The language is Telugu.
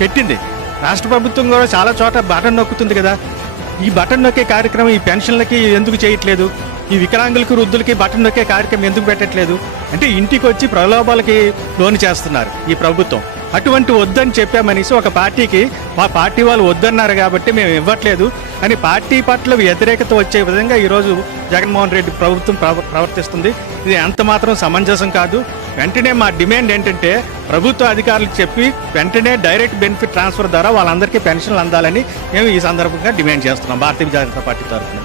పెట్టింది. రాష్ట్ర ప్రభుత్వం కూడా చాలా చోట బటన్ నొక్కుతుంది కదా. ఈ బటన్ నొక్కే కార్యక్రమం ఈ పెన్షన్లకి ఎందుకు చేయట్లేదు? ఈ వికలాంగులకి వృద్ధులకి బటన్ నొక్కే కార్యక్రమం ఎందుకు పెట్టట్లేదు? అంటే ఇంటికి వచ్చి ప్రలోభాలకి లోను చేస్తున్నారు ఈ ప్రభుత్వం. అటువంటి వద్దని చెప్పామనేసి ఒక పార్టీకి మా పార్టీ వాళ్ళు వద్దన్నారు కాబట్టి మేము ఇవ్వట్లేదు అని పార్టీ పట్ల వ్యతిరేకత వచ్చే విధంగా ఈరోజు జగన్మోహన్ రెడ్డి ప్రభుత్వం ప్రవ- ప్రవర్తిస్తుంది. ఇది ఎంత మాత్రం సమంజసం కాదు. వెంటనే మా డిమాండ్ ఏంటంటే ప్రభుత్వ అధికారులకు చెప్పి వెంటనే డైరెక్ట్ బెనిఫిట్ ట్రాన్స్ఫర్ ద్వారా వాళ్ళందరికీ పెన్షన్లు అందాలని మేము ఈ సందర్భంగా డిమాండ్ చేస్తున్నాం భారతీయ జనతా పార్టీ తరఫున.